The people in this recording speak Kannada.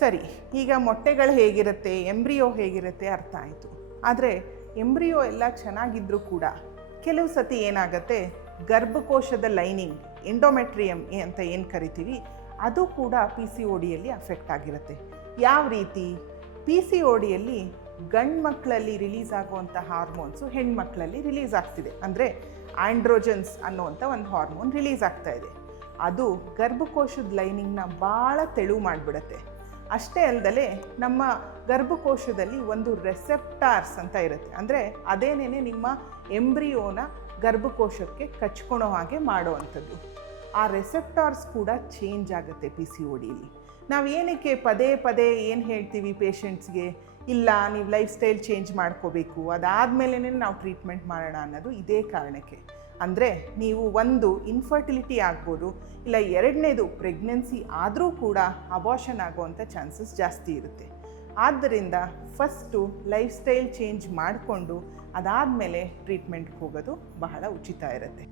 ಸರಿ, ಈಗ ಮೊಟ್ಟೆಗಳು ಹೇಗಿರುತ್ತೆ, ಎಂಬ್ರಿಯೋ ಹೇಗಿರುತ್ತೆ ಅರ್ಥ ಆಯಿತು. ಆದರೆ ಎಂಬ್ರಿಯೋ ಎಲ್ಲ ಚೆನ್ನಾಗಿದ್ದರೂ ಕೂಡ ಕೆಲವು ಸತಿ ಏನಾಗುತ್ತೆ, ಗರ್ಭಕೋಶದ ಲೈನಿಂಗ್ ಎಂಡೋಮೆಟ್ರಿಯಮ್ ಅಂತ ಏನು ಕರಿತೀವಿ ಅದು ಕೂಡ ಪಿ ಸಿ ಒ ಡಿಯಲ್ಲಿ ಅಫೆಕ್ಟ್ ಆಗಿರುತ್ತೆ. ಯಾವ ರೀತಿ? ಪಿ ಸಿ ಒ ಡಿಯಲ್ಲಿ ಗಂಡು ಮಕ್ಕಳಲ್ಲಿ ರಿಲೀಸ್ ಆಗುವಂಥ ಹಾರ್ಮೋನ್ಸು ಹೆಣ್ಮಕ್ಳಲ್ಲಿ ರಿಲೀಸ್ ಆಗ್ತಿದೆ. ಅಂದರೆ ಆಂಡ್ರೋಜನ್ಸ್ ಅನ್ನುವಂಥ ಒಂದು ಹಾರ್ಮೋನ್ ರಿಲೀಸ್ ಆಗ್ತಾ ಇದೆ. ಅದು ಗರ್ಭಕೋಶದ ಲೈನಿಂಗ್ನ ಭಾಳ ತೆಳು ಮಾಡಿಬಿಡುತ್ತೆ. ಅಷ್ಟೇ ಅಲ್ಲದೆ ನಮ್ಮ ಗರ್ಭಕೋಶದಲ್ಲಿ ಒಂದು ರೆಸೆಪ್ಟಾರ್ಸ್ ಅಂತ ಇರುತ್ತೆ. ಅಂದರೆ ಅದೇನೇ ನಿಮ್ಮ ಎಂಬ್ರಿಯೋನ ಗರ್ಭಕೋಶಕ್ಕೆ ಕಚ್ಕೊಳೋ ಹಾಗೆ ಮಾಡೋವಂಥದ್ದು. ಆ ರೆಸೆಪ್ಟಾರ್ಸ್ ಕೂಡ ಚೇಂಜ್ ಆಗುತ್ತೆ ಪಿ ಸಿ ಒ ಡಿಯಲ್ಲಿ. ನಾವು ಏನಕ್ಕೆ ಪದೇ ಪದೇ ಏನು ಹೇಳ್ತೀವಿ ಪೇಷಂಟ್ಸ್ಗೆ, ಇಲ್ಲ ನೀವು ಲೈಫ್ ಸ್ಟೈಲ್ ಚೇಂಜ್ ಮಾಡ್ಕೋಬೇಕು, ಅದಾದಮೇಲೆ ನಾವು ಟ್ರೀಟ್ಮೆಂಟ್ ಮಾಡೋಣ ಅನ್ನೋದು ಇದೇ ಕಾರಣಕ್ಕೆ. ಅಂದರೆ ನೀವು ಒಂದು ಇನ್ಫರ್ಟಿಲಿಟಿ ಆಗ್ಬೋದು, ಇಲ್ಲ ಎರಡನೇದು ಪ್ರೆಗ್ನೆನ್ಸಿ ಆದರೂ ಕೂಡ ಅಬಾರ್ಷನ್ ಆಗೋವಂಥ ಚಾನ್ಸಸ್ ಜಾಸ್ತಿ ಇರುತ್ತೆ. ಆದ್ದರಿಂದ ಫಸ್ಟು ಲೈಫ್ ಸ್ಟೈಲ್ ಚೇಂಜ್ ಮಾಡಿಕೊಂಡು ಅದಾದಮೇಲೆ ಟ್ರೀಟ್ಮೆಂಟ್ಗೆ ಹೋಗೋದು ಬಹಳ ಉಚಿತ ಇರುತ್ತೆ.